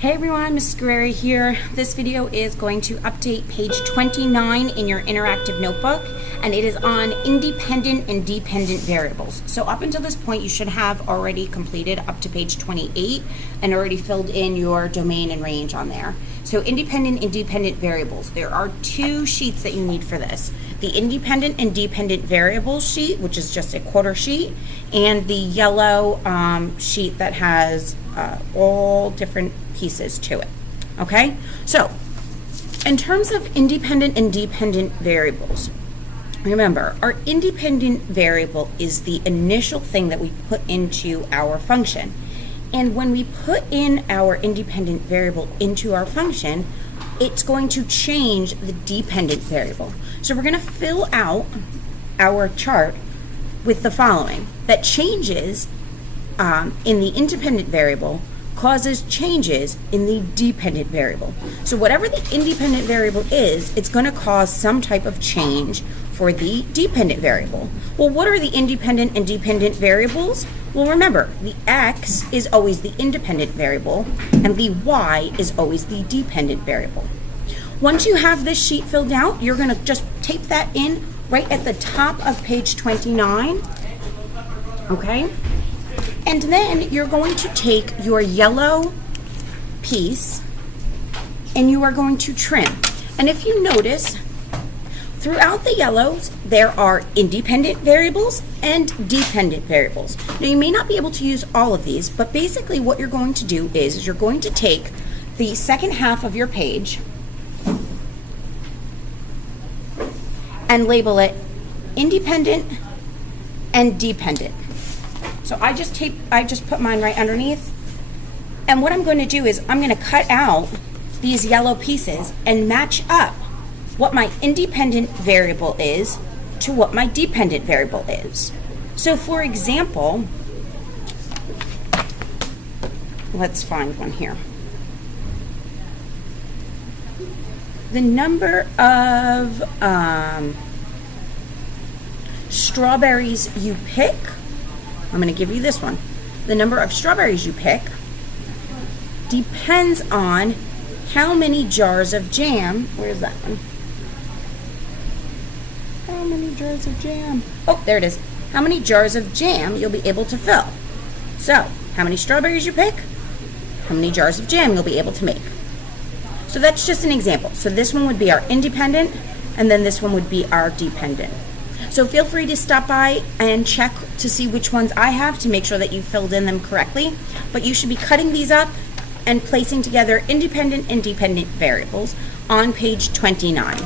Hey everyone, Mrs. Guerreri here. This video is going to update page 29 in your interactive notebook, and it is on independent and dependent variables. So up until this point, you should have already completed up to page 28 and already filled in your domain and range on there. So independent and dependent variables. There are two sheets that you need for this. The independent and dependent variables sheet, which is just a quarter sheet, and the yellow sheet that has all different pieces to it. Okay, so in terms of independent and dependent variables, remember our independent variable is the initial thing that we put into our function, and when we put in our independent variable into our function, it's going to change the dependent variable. So we're going to fill out our chart with the following: that changes in the independent variable causes changes in the dependent variable. So whatever the independent variable is, it's going to cause some type of change for the dependent variable. Well, what are the independent and dependent variables? Well, remember, the x is always the independent variable and the y is always the dependent variable. Once you have this sheet filled out, you're going to just tape that in right at the top of page 29. Okay? And then you're going to take your yellow piece and you are going to trim. And if you notice, throughout the yellows, there are independent variables and dependent variables. Now, you may not be able to use all of these, but basically what you're going to do is you're going to take the second half of your page and label it independent and dependent. So I just put mine right underneath. And what I'm going to do is I'm going to cut out these yellow pieces and match up what my independent variable is to what my dependent variable is. So for example, let's find one here. The number of strawberries you pick, I'm going to give you this one. The number of strawberries you pick depends on how many jars of jam. Where's that one? How many jars of jam? Oh, there it is. How many jars of jam you'll be able to fill. So, how many strawberries you pick, how many jars of jam you'll be able to make. So that's just an example. So this one would be our independent, and then this one would be our dependent. So feel free to stop by and check to see which ones I have to make sure that you filled in them correctly. But you should be cutting these up and placing together independent and dependent variables on page 29.